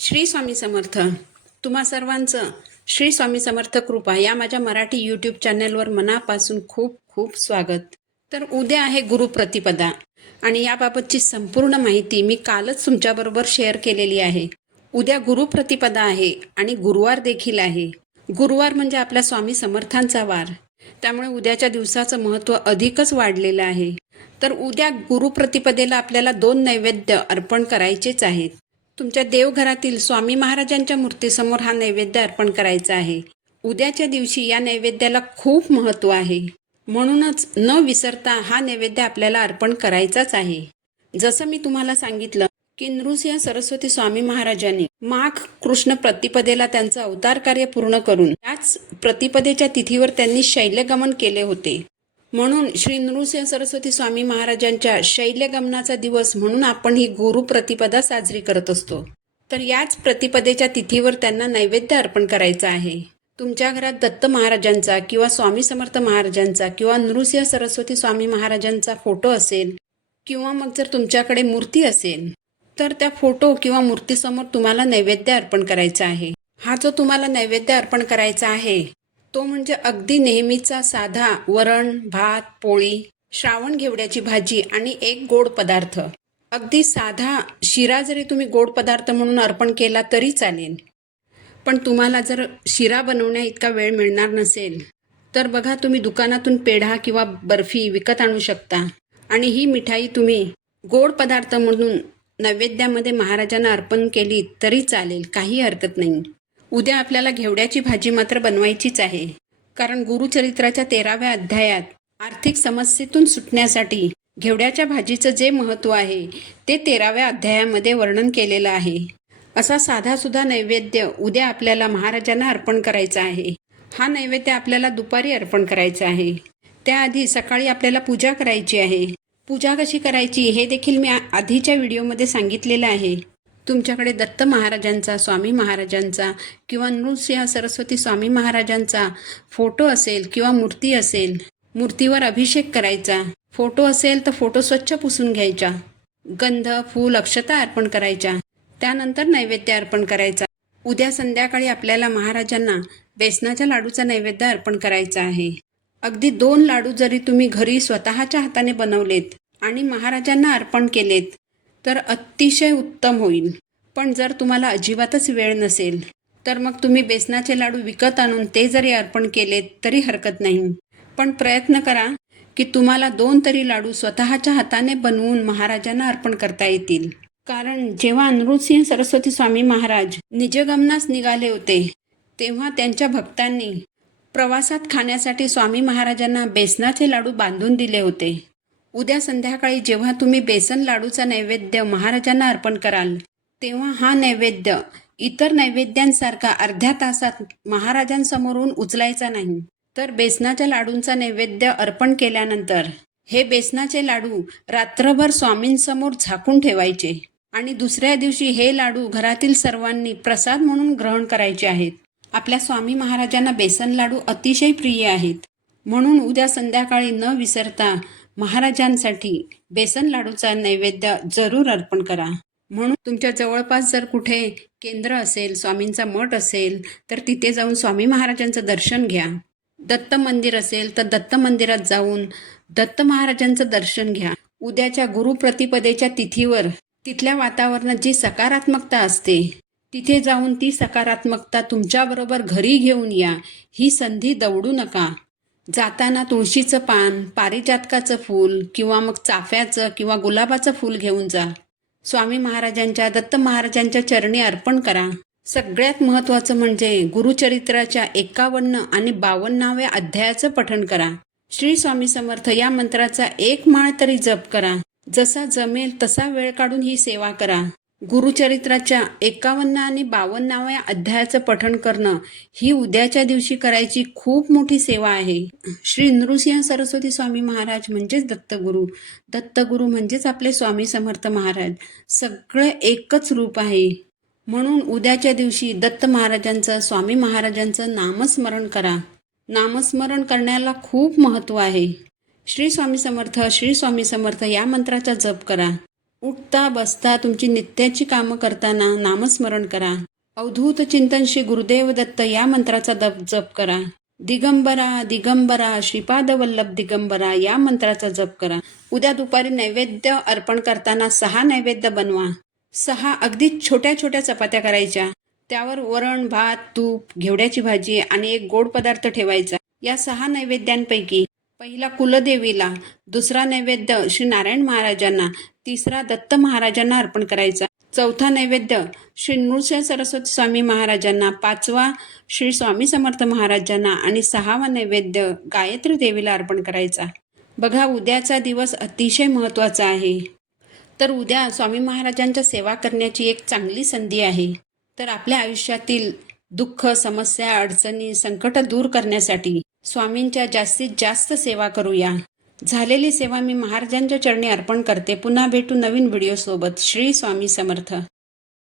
श्री स्वामी समर्थ. तुम्हा सर्वांचं श्री स्वामी समर्थ कृपा या माझ्या मराठी यूट्यूब चॅनलवर मनापासून खूप खूप स्वागत. तर उद्या आहे गुरुप्रतिपदा आणि याबाबतची संपूर्ण माहिती मी कालच तुमच्याबरोबर शेअर केलेली आहे. उद्या गुरुप्रतिपदा आहे आणि गुरुवार देखील आहे. गुरुवार म्हणजे आपल्या स्वामी समर्थांचा वार, त्यामुळे उद्याच्या दिवसाचं महत्त्व अधिकच वाढलेलं आहे. तर उद्या गुरुप्रतिपदेला आपल्याला 2 नैवेद्य अर्पण करायचेच आहेत. तुमच्या देवघरातील स्वामी महाराजांच्या मूर्तीसमोर हा नैवेद्य अर्पण करायचा आहे. उद्याच्या दिवशी या नैवेद्याला खूप महत्त्व आहे, म्हणूनच न विसरता हा नैवेद्य आपल्याला अर्पण करायचाच आहे. जसं मी तुम्हाला सांगितलं की नृसिंह सरस्वती स्वामी महाराजांनी माघ कृष्ण प्रतिपदेला त्यांचं अवतार कार्य पूर्ण करून त्याच प्रतिपदेच्या तिथीवर त्यांनी शैल्यगमन केले होते. म्हणून श्री नृसिंह सरस्वती स्वामी महाराजांच्या शैल्यगमनाचा दिवस म्हणून आपण ही गुरुप्रतिपदा साजरी करत असतो. तर याच प्रतिपदेच्या तिथीवर त्यांना नैवेद्य अर्पण करायचा आहे. तुमच्या घरात दत्त महाराजांचा किंवा स्वामी समर्थ महाराजांचा किंवा नृसिंह सरस्वती स्वामी महाराजांचा फोटो असेल किंवा मग जर तुमच्याकडे मूर्ती असेल तर त्या फोटो किंवा मूर्तीसमोर तुम्हाला नैवेद्य अर्पण करायचा आहे. हा जो तुम्हाला नैवेद्य अर्पण करायचा आहे तो म्हणजे अगदी नेहमीचा साधा वरण, भात, पोळी, श्रावण घेवड्याची भाजी आणि एक गोड पदार्थ. अगदी साधा शिरा जरी तुम्ही गोड पदार्थ म्हणून अर्पण केला तरी चालेल. पण तुम्हाला जर शिरा बनवण्या इतका वेळ मिळणार नसेल तर बघा, तुम्ही दुकानातून पेढा किंवा बर्फी विकत आणू शकता आणि ही मिठाई तुम्ही गोड पदार्थ म्हणून नैवेद्यामध्ये महाराजांना अर्पण केली तरी चालेल, काही हरकत नाही. उद्या आपल्याला घेवड्याची भाजी मात्र बनवायचीच आहे, कारण गुरुचरित्राच्या 13व्या अध्यायात आर्थिक समस्येतून सुटण्यासाठी घेवड्याच्या भाजीचं जे महत्त्व आहे ते 13व्या अध्यायामध्ये वर्णन केलेलं आहे. असा साधासुद्धा नैवेद्य उद्या आपल्याला महाराजांना अर्पण करायचा आहे. हा नैवेद्य आपल्याला दुपारी अर्पण करायचा आहे. त्याआधी सकाळी आपल्याला पूजा करायची आहे. पूजा कशी करायची हे देखील मी आधीच्या व्हिडिओमध्ये सांगितलेलं आहे. तुमच्याकडे दत्त महाराजांचा, स्वामी महाराजांचा किंवा नृसिंह सरस्वती स्वामी महाराजांचा फोटो असेल किंवा मूर्ती असेल, मूर्तीवर अभिषेक करायचा. फोटो असेल तर फोटो स्वच्छ पुसून घ्यायचा. गंध, फूल, अक्षता अर्पण करायच्या. त्यानंतर नैवेद्य अर्पण करायचा. उद्या संध्याकाळी आपल्याला महाराजांना बेसनाच्या लाडूचा नैवेद्य अर्पण करायचा आहे. अगदी 2 लाडू जरी तुम्ही घरी स्वतःच्या हाताने बनवलेत आणि महाराजांना अर्पण केलेत तर अतिशय उत्तम होईल. पण जर तुम्हाला अजिबातच वेळ नसेल तर मग तुम्ही बेसनाचे लाडू विकत आणून ते जरी अर्पण केलेत तरी हरकत नाही. पण प्रयत्न करा की तुम्हाला 2 तरी लाडू स्वतःच्या हाताने बनवून महाराजांना अर्पण करता येतील. कारण जेव्हा नृसिंह सरस्वती स्वामी महाराज निजगमनास निघाले होते तेव्हा त्यांच्या भक्तांनी प्रवासात खाण्यासाठी स्वामी महाराजांना बेसनाचे लाडू बांधून दिले होते. उद्या संध्याकाळी जेव्हा तुम्ही बेसन लाडूचा नैवेद्य महाराजांना अर्पण कराल तेव्हा हा नैवेद्य इतर नैवेद्यांसारखा अर्ध्या तासात महाराजांसमोरून उचलायचा नाही. तर बेसनाच्या लाडूंचा नैवेद्य अर्पण केल्यानंतर हे बेसनाचे लाडू रात्रभर स्वामींसमोर झाकून ठेवायचे आणि दुसऱ्या दिवशी हे लाडू घरातील सर्वांनी प्रसाद म्हणून ग्रहण करायचे आहेत. आपल्या स्वामी महाराजांना बेसन लाडू अतिशय प्रिय आहेत, म्हणून उद्या संध्याकाळी न विसरता महाराजांसाठी बेसन लाडूचा नैवेद्य जरूर अर्पण करा. म्हणून तुमच्या जवळपास जर कुठे केंद्र असेल, स्वामींचा मठ असेल तर तिथे जाऊन स्वामी महाराजांचं दर्शन घ्या. दत्त मंदिर असेल तर दत्त मंदिरात जाऊन दत्त महाराजांचं दर्शन घ्या. उद्याच्या गुरुप्रतिपदेच्या तिथीवर तिथल्या वातावरणात जी सकारात्मकता असते तिथे जाऊन ती सकारात्मकता तुमच्याबरोबर घरी घेऊन या. ही संधी दवडू नका. जाताना तुळशीचं पान, पारिजातकाचं फूल किंवा मग चाफ्याचं किंवा गुलाबाचं फूल घेऊन जा. स्वामी महाराजांच्या, दत्त महाराजांच्या चरणी अर्पण करा. सगळ्यात महत्त्वाचं म्हणजे गुरुचरित्राच्या 51 आणि 52व्या अध्यायाचं पठण करा. श्री स्वामी समर्थ या मंत्राचा 1 माळ तरी जप करा. जसा जमेल तसा वेळ काढून ही सेवा करा. गुरुचरित्राच्या 51 आणि 52व्या अध्यायाचं पठण करणं ही उद्याच्या दिवशी करायची खूप मोठी सेवा आहे. श्री नृसिंह सरस्वती स्वामी महाराज म्हणजेच दत्तगुरू, दत्तगुरू म्हणजेच आपले स्वामी समर्थ महाराज, सगळं एकच रूप आहे. म्हणून उद्याच्या दिवशी दत्त महाराजांचं, स्वामी महाराजांचं नामस्मरण करा. नामस्मरण करण्याला खूप महत्त्व आहे. श्री स्वामी समर्थ, श्री स्वामी समर्थ या मंत्राचा जप करा. उठता बसता तुमची नित्याची कामं करताना नामस्मरण करा. अवधूत चिंतन श्री गुरुदेव दत्त या मंत्राचा जप करा. दिगंबरा दिगंबरा श्रीपाद वल्लभ दिगंबरा या मंत्राचा जप करा. उद्या दुपारी नैवेद्य अर्पण करताना 6 नैवेद्य बनवा. 6 अगदी छोट्या छोट्या चपात्या करायच्या. त्यावर वरण, भात, तूप, घेवड्याची भाजी आणि एक गोड पदार्थ ठेवायचा. या 6 नैवेद्यांपैकी पहिला कुलदेवीला, दुसरा नैवेद्य श्री नारायण महाराजांना, तिसरा दत्त महाराजांना अर्पण करायचा. चौथा नैवेद्य श्री नृसिंह सरस्वती स्वामी महाराजांना, 5वा श्री स्वामी समर्थ महाराजांना आणि 6वा नैवेद्य गायत्री देवीला अर्पण करायचा. बघा, उद्याचा दिवस अतिशय महत्त्वाचा आहे. तर उद्या स्वामी महाराजांच्या सेवा करण्याची एक चांगली संधी आहे. तर आपल्या आयुष्यातील दुःख, समस्या, अडचणी, संकट दूर करण्यासाठी स्वामींच्या जास्तीत जास्त सेवा करूया. झालेली सेवा मी महाराजांच्या चरणी अर्पण करते. पुन्हा भेटू नवीन व्हिडिओसोबत. श्री स्वामी समर्थ.